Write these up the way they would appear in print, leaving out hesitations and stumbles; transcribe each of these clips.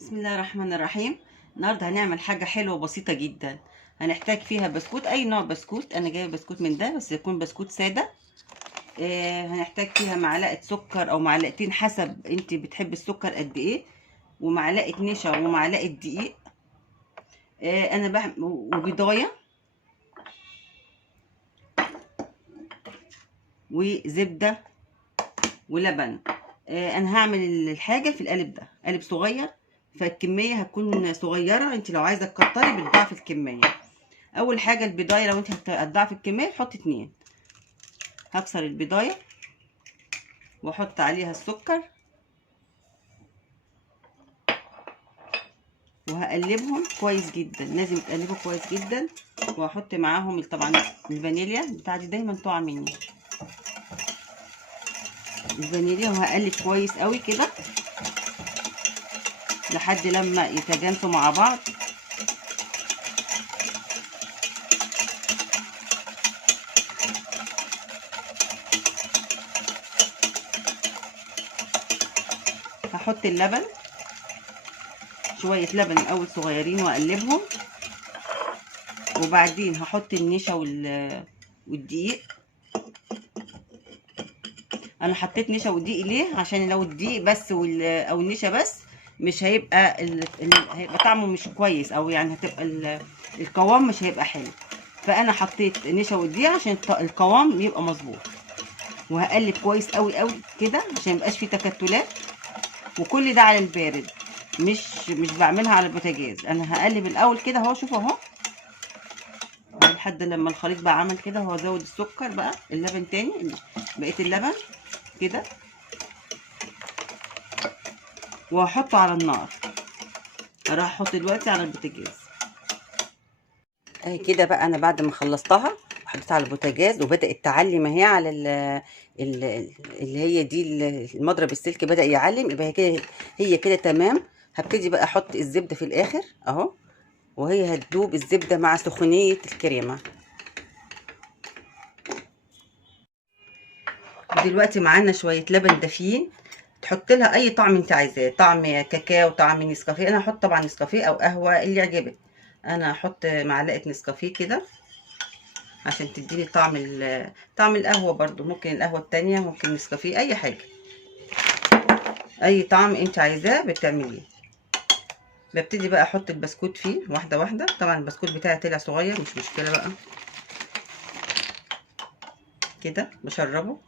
بسم الله الرحمن الرحيم. النهارده هنعمل حاجه حلوه وبسيطه جدا. هنحتاج فيها بسكوت، اي نوع بسكوت. انا جايبه بسكوت من ده بس يكون بسكوت ساده. هنحتاج فيها معلقه سكر او معلقتين حسب انت بتحب السكر قد ايه، ومعلقه نشا ومعلقه دقيق. انا وبيضايه وزبده ولبن. انا هعمل الحاجه في القالب ده، قالب صغير، فالكميه هتكون صغيره. انت لو عايزه تكتري بتضاعفي الكميه. اول حاجه البيضايه، لو انت هتضاعفي الكميه تحطي 2. هكسر البيضايه واحط عليها السكر وهقلبهم كويس جدا، لازم تقلبوا كويس جدا. وهحط معاهم طبعا الفانيليا بتاعتي، دايما تقع مني الفانيليا، وهقلب كويس قوي كده لحد لما يتجانسوا مع بعض. هحط اللبن، شويه لبن الاول صغيرين واقلبهم، وبعدين هحط النشا والدقيق. انا حطيت نشا ودقيق ليه؟ عشان لو الدقيق بس او النشا بس مش هيبقى هيبقى طعمه مش كويس، او يعني هتبقى القوام مش هيبقى حلو. فانا حطيت نشا ودقيق عشان القوام يبقى مظبوط. وهقلب كويس قوي قوي كده عشان ميبقاش فيه تكتلات. وكل ده على البارد، مش بعملها على البوتاجاز. انا هقلب الاول كده اهو، شوفوا اهو لحد لما الخليط بقى عمل كده. وهزود السكر بقى، اللبن تاني، بقيت اللبن كده، وهحطه على النار. هروح احطه دلوقتي على البوتاجاز. اهي كده بقى، انا بعد ما خلصتها حطيتها على البوتاجاز وبدات تعلي، ما هي على ال اللي هي دي المضرب السلك بدا يعلم، يبقى هي كده، هي كده تمام. هبتدي بقى احط الزبده في الاخر اهو، وهي هتدوب الزبده مع سخونيه الكريمه. دلوقتي معانا شويه لبن دافيين، تحط لها اي طعم انت عايزاه، طعم كاكاو، طعم نسكافيه. انا هحط طبعا نسكافيه او قهوه اللي يعجبك. انا هحط معلقه نسكافيه كده عشان تديني طعم القهوه. برضو ممكن القهوه التانية، ممكن نسكافيه، اي حاجه، اي طعم انت عايزاه بتعمليه. ببتدي بقى احط البسكوت فيه واحده واحده. طبعا البسكوت بتاعي طلع صغير، مش مشكله بقى، كده بشربه.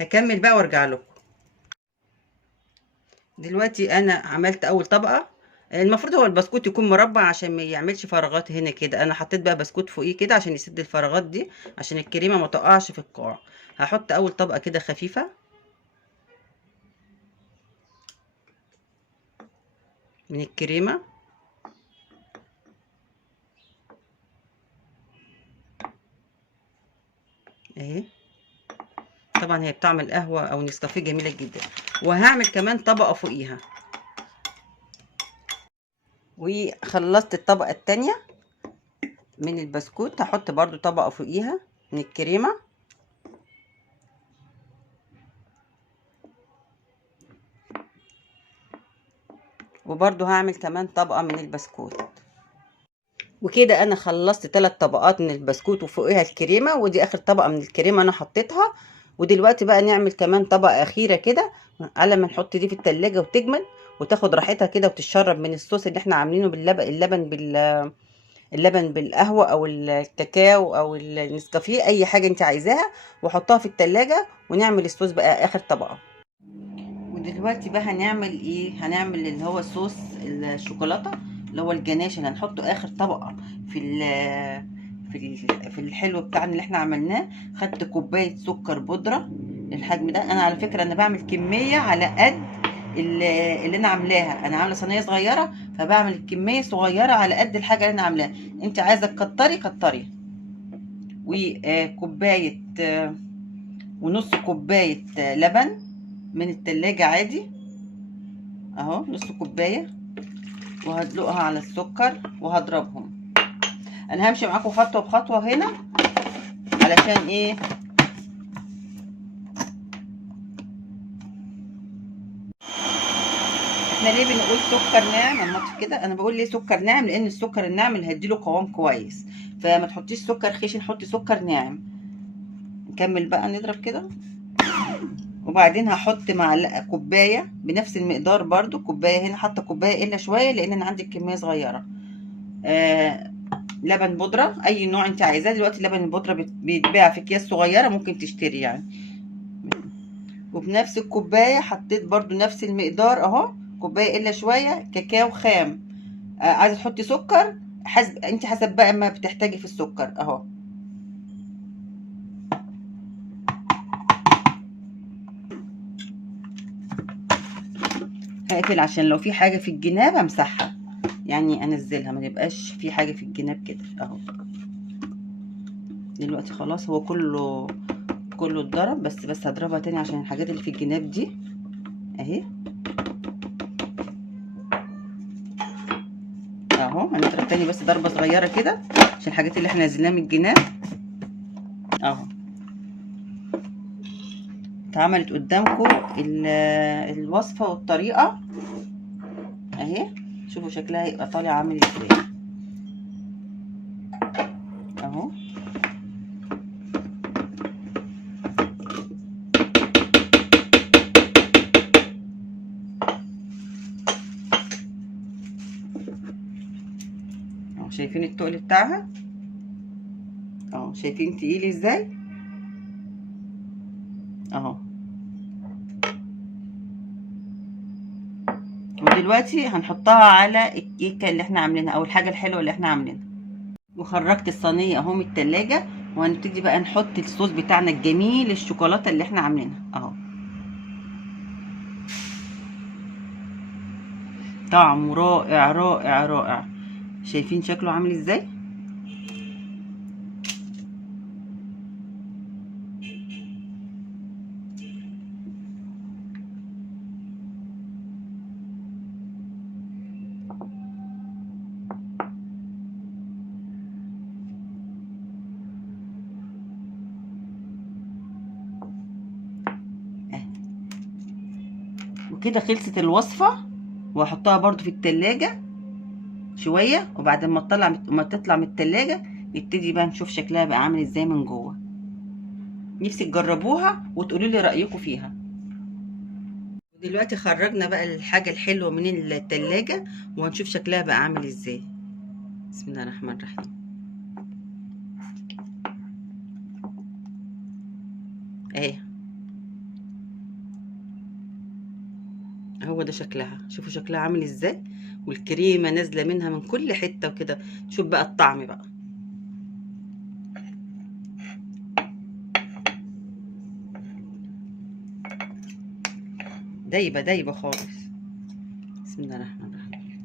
هكمل بقى وارجع لكم. دلوقتي انا عملت اول طبقه. المفروض هو البسكوت يكون مربع عشان ما يعملش فراغات هنا كده. انا حطيت بقى بسكوت فوقيه كده عشان يسد الفراغات دي، عشان الكريمه ما تقعش في القاع. هحط اول طبقه كده خفيفه من الكريمه اهي. طبعا هي بطعم القهوه او نسكافيه جميله جدا. وهعمل كمان طبقه فوقيها. وخلصت الطبقه التانية من البسكوت، هحط برضو طبقه فوقيها من الكريمه. وبرضو هعمل كمان طبقه من البسكوت. وكده انا خلصت 3 طبقات من البسكوت وفوقها الكريمه، ودي اخر طبقه من الكريمه انا حطيتها. ودلوقتي بقى نعمل كمان طبقه اخيره كده، على ما نحط دي في التلاجة وتجمد وتاخد راحتها كده وتشرب من الصوص اللي احنا عاملينه باللبن، اللبن بالقهوه او الكاكاو او النسكافيه، اي حاجه انت عايزاها. وحطها في التلاجة ونعمل الصوص بقى اخر طبقه. ودلوقتي بقى هنعمل ايه؟ هنعمل اللي هو صوص الشوكولاته، اللي هو الجناش اللي هنحطه اخر طبقه في في الحلو بتاعنا اللي احنا عملناه. خدت كوبايه سكر بودره الحجم ده. انا على فكره انا بعمل كميه على قد اللي انا عاملاها. انا عامله صينيه صغيره، فبعمل الكميه صغيره على قد الحاجه اللي انا عاملاها. انت عايزه تكتري كتري. وكوبايه ونص كوبايه لبن من التلاجة عادي اهو، نص كوبايه. وهدلقها على السكر وهضربهم. انا همشي معاكم خطوه بخطوه هنا، علشان ايه؟ احنا ليه بنقول سكر ناعم؟ اما كده انا بقول ليه سكر ناعم، لان السكر الناعم اللي هيديله قوام كويس، فما تحطيش سكر خشن، حطي سكر ناعم. نكمل بقى نضرب كده، وبعدين هحط معلقه كوبايه بنفس المقدار برضو، كوبايه هنا حاطه كوبايه الا شويه لان انا عندي كميه صغيره. لبن بودره اي نوع انت عايزاه، دلوقتي لبن البودره بيتباع في اكياس صغيره، ممكن تشتري يعني. وبنفس الكوبايه حطيت برضو نفس المقدار اهو، كوبايه الا شويه كاكاو خام. عايزه تحطي سكر حسب انت، حسب بقى ما بتحتاجي في السكر اهو. هقفل عشان لو في حاجه في الجناب امسحها، يعني انزلها ما يبقاش في حاجه في الجناب كده اهو. دلوقتي خلاص هو كله اتضرب، بس هضربها تاني عشان الحاجات اللي في الجناب دي اهي اهو. هنضرب تاني بس ضربه صغيره كده عشان الحاجات اللي احنا نزلناها من الجناب اهو. اتعملت قدامكم الوصفه والطريقه اهي، شوفوا شكلها هيبقى طالع عامل ازاي اهو. اهو شايفين التقل بتاعها اهو، شايفين تقيل ازاي اهو. ودلوقتي هنحطها على الكيكه اللي احنا عاملينها او الحاجه الحلوه اللي احنا عاملينها. وخرجت الصينيه اهو من التلاجة، وهنبتدي بقى نحط الصوص بتاعنا الجميل الشوكولاته اللي احنا عاملينها اهو. طعمه رائع رائع رائع، شايفين شكله عامل ازاي. وكده خلصت الوصفه، وهحطها برضو في التلاجة شويه، وبعد ما تطلع من التلاجة نبتدي بقى نشوف شكلها بقى عامل ازاي من جوه. نفسي تجربوها وتقولوا لي رايكم فيها. دلوقتي خرجنا بقى الحاجه الحلوه من التلاجة، وهنشوف شكلها بقى عامل ازاي. بسم الله الرحمن الرحيم اهي. هو ده شكلها، شوفوا شكلها عامل ازاي، والكريمه نازله منها من كل حته وكده. شوف بقى الطعم بقى، دايبه دايبه خالص. بسم الله الرحمن الرحيم.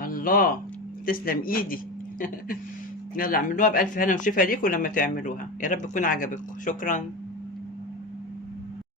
الله، تسلم ايدي. يلا اعملوها بألف هنا وشفا ليكم لما تعملوها، يا رب تكون عجبتكم. شكرا.